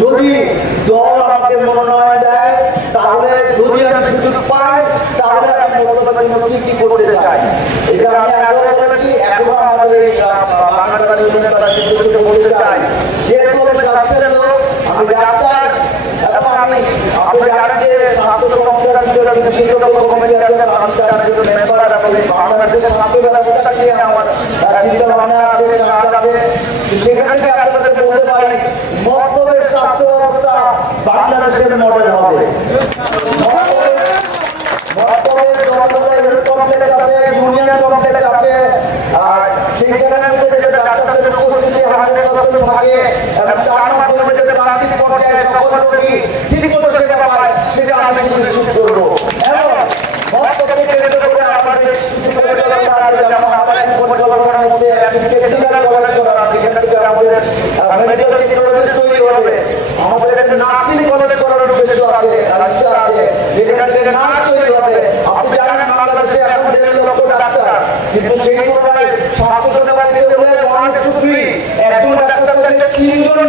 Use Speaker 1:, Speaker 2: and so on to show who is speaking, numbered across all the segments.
Speaker 1: যদি দল আমাকে মনোনয়ন দেয়, তাহলে যদি আমি সুযোগ পাই, তাহলে আমি মতবাদের জন্য কি কি করতে চাই? এটা আমি আগেও বলেছি, এখনও আমাদের এই তারা আমি স্বাস্থ্যের লোক, আমি ডাক্তার, এবং আমি আপনি জানেন যে স্বাস্থ্য আমার চিন্তা ভাবনা আছে কাজ আছে তো সেখান থেকে আপনাদের বলতে পারি মক্তবের স্বাস্থ্য ব্যবস্থা বাংলাদেশের মডেল হবে মক্তবের- মক্তবের জনতা হেলথ কমপ্লেক্স আছে ইউনিয়ন কমপ্লেক্স আছে আর সেইখানের মধ্যে যে ডাক্তারদের উপস্থিতি হান্ড্রেড পার্সেন্ট থাকে এবং তার মাধ্যমে যে প্রান্তিক পর্যায়ে সকল রোগী ঠিক মতো সেটা পায় সেটা আমি সুনিশ্চিত করব এবং মক্তবকে কেন্দ্র করে আমাদের কিছু পরিকল্পনা আছে যেমন আমাদের পরিকল্পনার মধ্যে একটি টেকনিক্যাল কলেজ করা যেখান থেকে আমাদের মেডিকেল টেকনোলজিস্ট তৈরি হবে আমাদের একটা নার্সিং কলেজ করার উদ্দেশ্য আছে আর ইচ্ছা আছে যেখানে থেকে নার্স তৈরি হবে আপনি জানেন বাংলাদেশে এখন দেড় লক্ষ ডাক্তার কিন্তু সেই তুলনায় স্বাস্থ্য সেবা দিতে হলে ওয়ান টু থ্রি একজন ডাক্তার থাকলে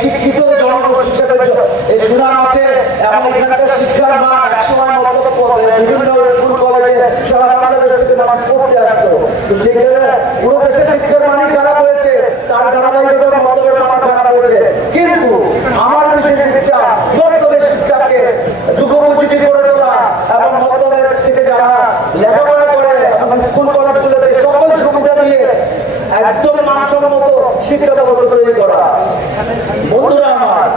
Speaker 1: শিক্ষিত জনগোষ্ঠী হিসেবে এই শিক্ষার মান স্কুল কলেজে সারা মানুষ পড়তে আসতো সেখানে পুরো দেশে শিক্ষার মানই খারাপ হয়েছে তার ধারাবাহিকতা মক্তবের মান খারাপ হয়েছে কিন্তু আমার বিশেষ ইচ্ছা মক্তবের শিক্ষাকে যুগোপযোগী করে তোলা এবং মক্তবের থেকে যারা লেখাপড়া করে এবং স্কুল কলেজগুলোতে সকল সুবিধা দিয়ে একদম মানসম্মত শিক্ষা ব্যবস্থা তৈরি করা বন্ধুরা আমার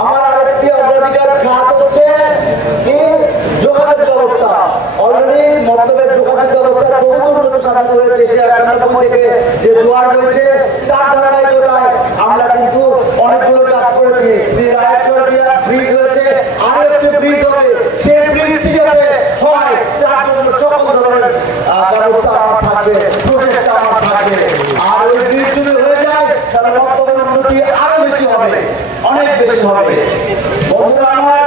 Speaker 1: আমার আরেকটি অগ্রাধিকার খাত হচ্ছে কি যোগাযোগ ব্যবস্থা অলরেডি মন্তব্যের যোগাযোগ ব্যবস্থা বহু উন্নত সাজানো হয়েছে সে একানব্বই থেকে যে জোয়ার হয়েছে তার ধারাবাহিকতায় আমরা কিন্তু অনেকগুলো কাজ করেছি শ্রী রায়চর ব্রিজ হয়েছে আরও একটি ব্রিজ হবে সেই ব্রিজটি যাতে হয় তার জন্য সকল ধরনের আহ, ব্যবস্থা আমার থাকবে প্রচেষ্টা আমার থাকবে আর ওই ব্রিজ যদি হয়ে যায় তাহলে বর্তমান উন্নতি আরও বেশি হবে অনেক বেশি হবে বন্ধুরা আমার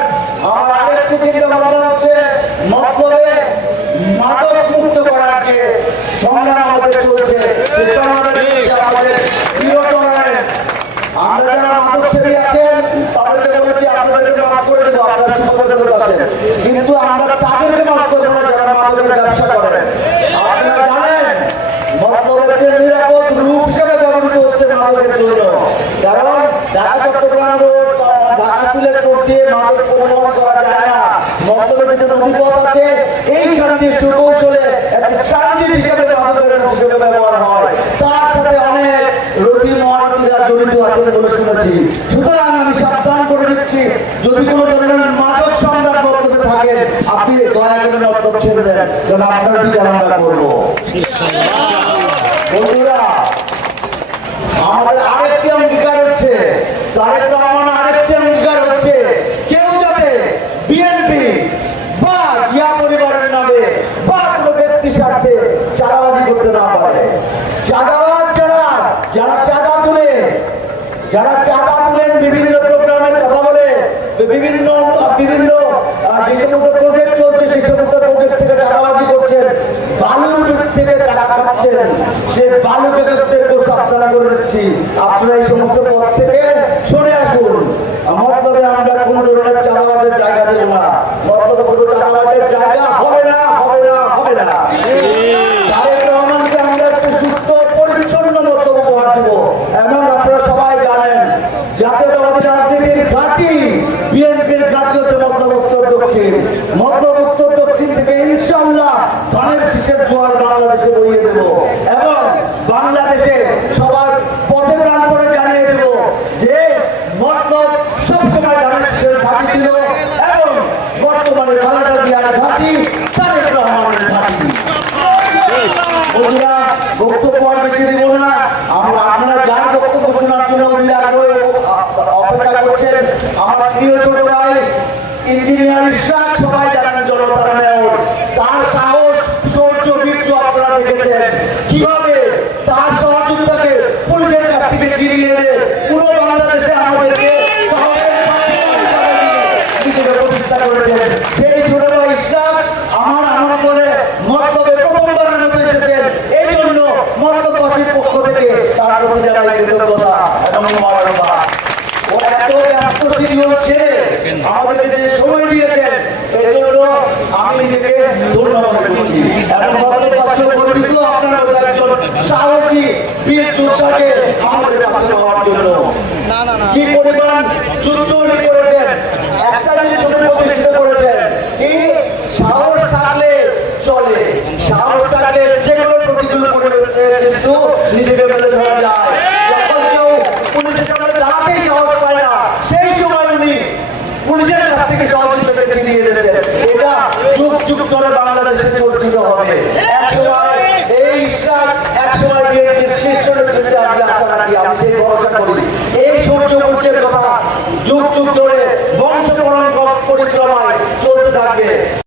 Speaker 1: আমার আরেকটি চিন্তা ভাবনা হচ্ছে মতলবে মাদক মুক্ত করার যে সংগ্রাম আমাদের চলছে এই সংগ্রামের চলছে আমাদের জিরো টলারেন্স আমরা যারা মাদক সেবী আছেন তাদেরকে বলেছি আপনাদেরকে মাফ করে দেবো আপনারা সুখবর আছেন কিন্তু আমরা তাদেরকে মাফ করব না যারা মাদকের ব্যবসা করেন আপনারা জানেন নিরাপদ রূপ হিসেবে ব্যবহৃত হচ্ছে মাদকের জন্য। কারণ ঢাকা চট্টগ্রাম ঢাকা সিলেট দিয়ে মাদক পরিবহন করা যায় না। যে নদীপথ আছে সুকৌশলে একটি ট্রানজিট হিসেবে মাদকের হিসেবে ব্যবহার হয়। তার সাথে অনেক রতি মহারতীরা জড়িত আছেন বলে শুনেছি। সুতরাং আমি সাবধান করে দিচ্ছি যদি কোনো ধরনের মাদক সম্রাট মতলবে থাকেন আপনি দয়া করে মতলব ছেড়ে দেন কারণ আপনার বিচার আমরা করব। বন্ধুরা, আমাদের আরেকটি অঙ্গীকার হচ্ছে আরেকটি অঙ্গীকার হচ্ছে, কেউ যাতে বিএনপি বা জিয়া পরিবারের নামে বা কোনো ব্যক্তি স্বার্থে চাঁদাবাজি করতে না পারে। চাঁদাবাজ যারা যারা চাঁদা তুলে, যারা চাঁদা তুলেন বিভিন্ন প্রোগ্রামের কথা বলে, বিভিন্ন বিভিন্ন যে সমস্ত প্রজেক্ট চলছে সেই সমস্ত প্রজেক্ট থেকে চাঁদাবাজি করছেন বালুর থেকে টাকা খাচ্ছেন সে বালু বেগকদেরকেও সাবধান করে দিচ্ছি আপনারা এই সমস্ত পথ থেকে সরে আসুন মতলবে আমরা কোনো চাঁদাবাজের জায়গা দেব না। বর্তমানে কোনো চাঁদাবাজের জায়গা হবে না হবে না হবে না। সুস্থ, পরিচ্ছন্ন মন্তব্য উপহার এবং আপনারা সবাই জানেন, জাতীয়তাবাদী রাজনীতির ঘাঁটি বক্তব্য আর বেশি দেবো না। আমরা আপনারা যান ছেড়ে আমাদেরকে যে সময় দিয়েছেন এই জন্য আমি নিজেকে ধন্য মনে করছি এবং মর্তবাসীও গর্বিত আপনার মতো একজন সাহসী বীর যোদ্ধাকে আমাদের পাশে পাওয়ার জন্য। কি পরিমাণ যুদ্ধ উনি করেছেন একটা জিনিস উনি প্রতিষ্ঠিত করেছেন কি সাহস থাকলে চলে সাহস থাকলে যে কোনো প্রতিকূল পরিবেশে কিন্তু নিজেকে